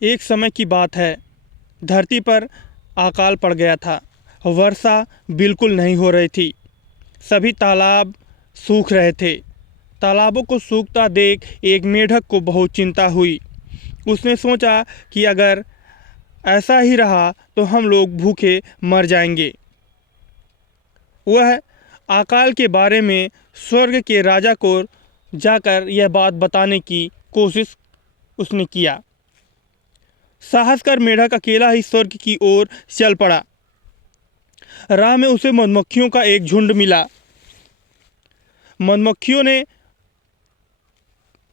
एक समय की बात है, धरती पर अकाल पड़ गया था। वर्षा बिल्कुल नहीं हो रही थी। सभी तालाब सूख रहे थे। तालाबों को सूखता देख एक मेढक को बहुत चिंता हुई। उसने सोचा कि अगर ऐसा ही रहा तो हम लोग भूखे मर जाएंगे। वह अकाल के बारे में स्वर्ग के राजा को जाकर यह बात बताने की कोशिश उसने किया। साहस कर मेढक अकेला ही स्वर्ग की ओर चल पड़ा। राह में उसे मधुमक्खियों का एक झुंड मिला। मधुमक्खियों ने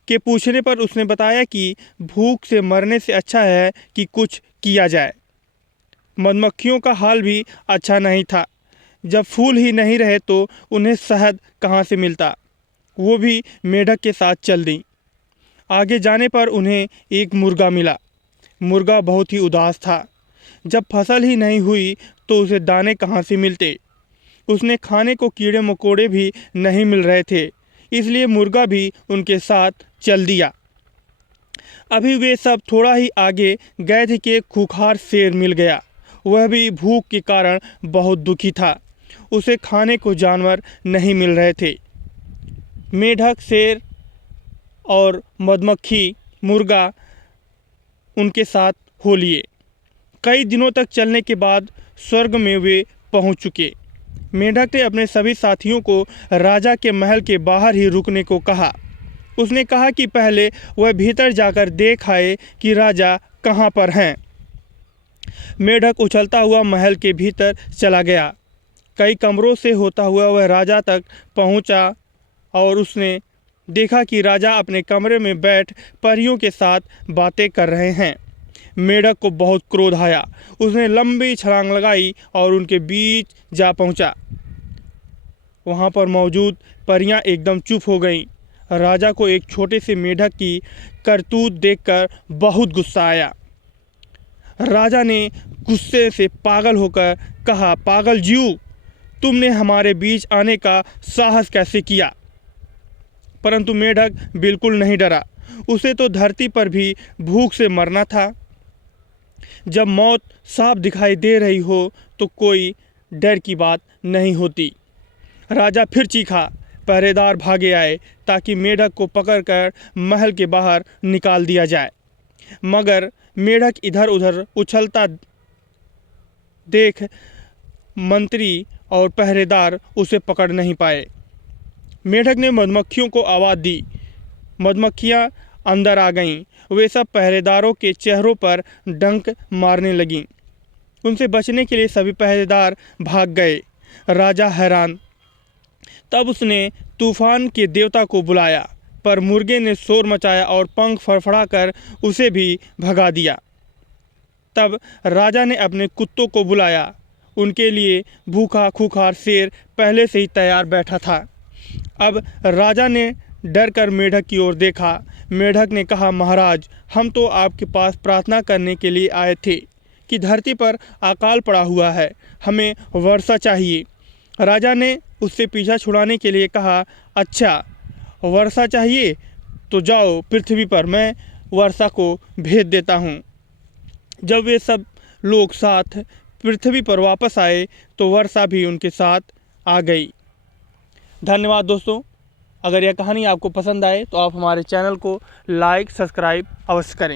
के पूछने पर उसने बताया कि भूख से मरने से अच्छा है कि कुछ किया जाए। मधुमक्खियों का हाल भी अच्छा नहीं था। जब फूल ही नहीं रहे तो उन्हें शहद कहाँ से मिलता। वो भी मेढक के साथ चल दी। आगे जाने पर उन्हें एक मुर्गा मिला। मुर्गा बहुत ही उदास था। जब फसल ही नहीं हुई तो उसे दाने कहाँ से मिलते। उसने खाने को कीड़े मकोड़े भी नहीं मिल रहे थे, इसलिए मुर्गा भी उनके साथ चल दिया। अभी वे सब थोड़ा ही आगे गए थे कि एक खूंखार शेर मिल गया। वह भी भूख के कारण बहुत दुखी था। उसे खाने को जानवर नहीं मिल रहे थे। मेढक, शेर और मधुमक्खी, मुर्गा उनके साथ हो लिए। कई दिनों तक चलने के बाद स्वर्ग में वे पहुंच चुके। मेढक ने अपने सभी साथियों को राजा के महल के बाहर ही रुकने को कहा। उसने कहा कि पहले वह भीतर जाकर देख आए कि राजा कहाँ पर हैं। मेढक उछलता हुआ महल के भीतर चला गया। कई कमरों से होता हुआ वह राजा तक पहुंचा और उसने देखा कि राजा अपने कमरे में बैठ परियों के साथ बातें कर रहे हैं। मेढक को बहुत क्रोध आया। उसने लंबी छलांग लगाई और उनके बीच जा पहुंचा। वहां पर मौजूद परियां एकदम चुप हो गईं। राजा को एक छोटे से मेढक की करतूत देखकर बहुत गुस्सा आया। राजा ने गुस्से से पागल होकर कहा, पागल जीव, तुमने हमारे बीच आने का साहस कैसे किया। परंतु मेढक बिल्कुल नहीं डरा। उसे तो धरती पर भी भूख से मरना था। जब मौत साफ दिखाई दे रही हो तो कोई डर की बात नहीं होती। राजा फिर चीखा। पहरेदार भागे आए ताकि मेढक को पकड़कर महल के बाहर निकाल दिया जाए, मगर मेढक इधर उधर उछलता देख मंत्री और पहरेदार उसे पकड़ नहीं पाए। मेढक ने मधुमक्खियों को आवाज़ दी। मधुमक्खियाँ अंदर आ गईं। वे सब पहरेदारों के चेहरों पर डंक मारने लगीं। उनसे बचने के लिए सभी पहरेदार भाग गए। राजा हैरान। तब उसने तूफान के देवता को बुलाया, पर मुर्गे ने शोर मचाया और पंख फड़फड़ाकर उसे भी भगा दिया। तब राजा ने अपने कुत्तों को बुलाया। उनके लिए भूखा खूंखार शेर पहले से ही तैयार बैठा था। अब राजा ने डर कर मेढक की ओर देखा। मेढक ने कहा, महाराज, हम तो आपके पास प्रार्थना करने के लिए आए थे कि धरती पर अकाल पड़ा हुआ है, हमें वर्षा चाहिए। राजा ने उससे पीछा छुड़ाने के लिए कहा, अच्छा वर्षा चाहिए तो जाओ पृथ्वी पर, मैं वर्षा को भेज देता हूँ। जब वे सब लोग साथ पृथ्वी पर वापस आए तो वर्षा भी उनके साथ आ गई। धन्यवाद दोस्तों। अगर यह कहानी आपको पसंद आए तो आप हमारे चैनल को लाइक, सब्सक्राइब अवश्य करें।